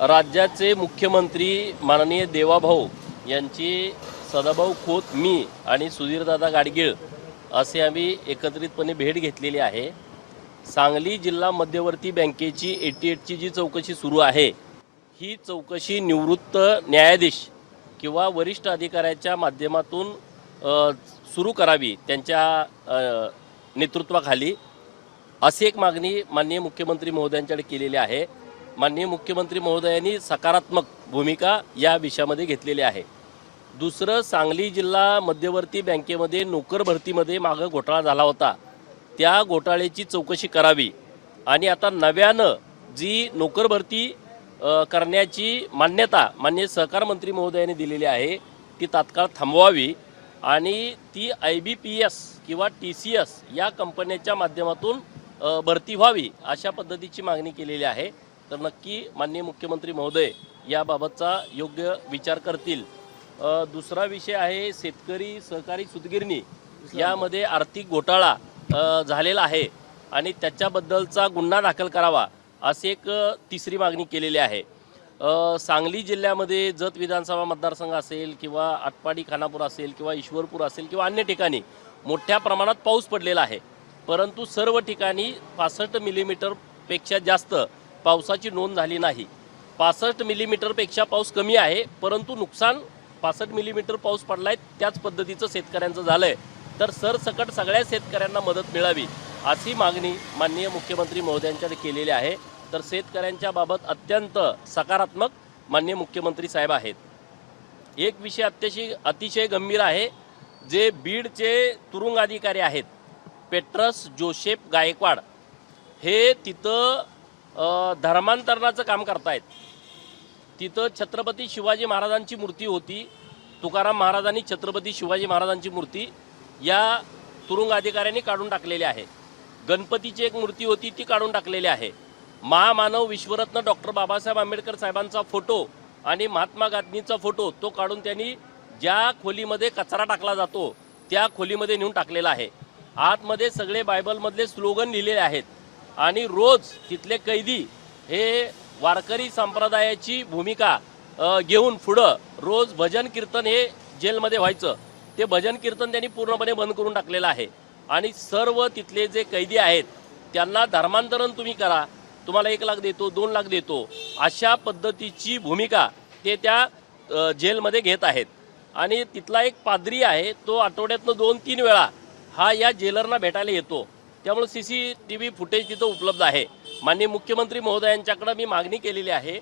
राज्याचे मुख्यमंत्री माननीय देवाभाऊ यांची सदाभाऊ खोत मी आणि सुधीरदादा गाडगीळ असे आम्ही एकत्रितपणे भेट घेतलेली आहे। सांगली जिल्हा मध्यवर्ती बँकेची 88ची जी चौकशी सुरू आहे, ही चौकशी निवृत्त न्यायाधीश किंवा वरिष्ठ अधिकाऱ्याच्या माध्यमातून सुरू करावी त्यांच्या नेतृत्वाखाली, अशी एक मागणी माननीय मुख्यमंत्री महोदयांकडे केलेली आहे। माननीय मुख्यमंत्री महोदयांनी सकारात्मक भूमिका या विषयामध्ये घेतलेली आहे। दुसरं, सांगली जिल्हा मध्यवर्ती बँकेमध्ये नोकर भरतीमध्ये मागे घोटाळा झाला होता, त्या घोटाळ्याची चौकशी करावी आणि आता नव्यानं जी नोकर भरती करण्याची मान्यता माननीय सहकार मंत्री महोदयांनी दिलेली आहे, ती तात्काळ थांबवावी आणि ती IBPS किंवा TCS या कंपन्यांच्या माध्यमातून भरती व्हावी, अशा पद्धतीची मागणी केलेली आहे। तर नक्की माननीय मुख्यमंत्री महोदय याबाबतचा योग्य विचार करतील। दुसरा विषय आहे शेतकरी सहकारी सूतगिरणी यामध्ये आर्थिक घोटाळा झालेला आहे आणि त्याच्याबद्दलचा गुन्हा दाखल करावा, अशी एक तिसरी मागणी केलेली आहे। सांगली जिल्ह्यामध्ये जत विधानसभा मतदारसंघ असेल किंवा आटपाडी खानापूर असेल किंवा ईश्वरपूर असेल किंवा अन्य ठिकाणी मोठ्या प्रमाणात पाऊस पडलेला आहे, परंतु सर्व ठिकाणी 65 मिलीमीटरपेक्षा जास्त पावसाची नोंद झाली नाही। 65 मिलीमीटरपेक्षा पाऊस कमी आहे, परंतु नुकसान 65 मिलीमीटर पाऊस पडलाय त्याच पद्धतीचं शेतकऱ्यांचं झालंय। तर सरसकट सगळ्या शेतकऱ्यांना मदत मिळावी अशी मागणी माननीय मुख्यमंत्री महोदयांकडे केलेली आहे। तर शेतकऱ्यांच्या बाबत अत्यंत सकारात्मक माननीय मुख्यमंत्री साहेब आहेत। एक विषय अतिशय गंभीर आहे, जे बीडचे तुरुंग अधिकारी आहेत पेट्रस जोसेफ गायकवाड, हे तिथं धर्मांतरणाचं काम करतायत। तिथं छत्रपती शिवाजी महाराजांची मूर्ती होती, तुकाराम महाराजांनी छत्रपती शिवाजी महाराजांची मूर्ती या तुरुंग अधिकाऱ्यांनी काढून टाकलेली आहे। गणपतीची एक मूर्ती होती, ती काढून टाकलेली आहे। महामानव विश्वरत्न डॉक्टर बाबासाहेब आंबेडकर साहेबांचा फोटो आणि महात्मा गांधींचा फोटो तो काढून त्यांनी ज्या खोलीमध्ये कचरा टाकला जातो त्या खोलीमध्ये नेऊन टाकलेला आहे। आतमध्ये सगळे बायबलमधले स्लोगन लिहिलेले आहेत आणि रोज तिथले कैदी हे वारकरी संप्रदायाची भूमिका घेऊन पुढं रोज भजन कीर्तन हे जेलमध्ये व्हायचं, ते भजन कीर्तन त्यांनी पूर्णपणे बंद करून टाकलेलं आहे। आणि सर्व तिथले जे कैदी आहेत त्यांना धर्मांतरण तुम्ही करा, तुम्हाला 1 लाख देतो 2 लाख देतो, अशा पद्धतीची भूमिका ते त्या जेलमध्ये घेत आहेत। आणि तिथला एक पाद्री आहे, तो आठवड्यातनं 2-3 वेळा हा या जेलरना भेटायला येतो, त्यामुळे CCTV फुटेज तिथं उपलब्ध आहे। माननीय मुख्यमंत्री महोदयांच्याकडे मी मागणी केलेली आहे।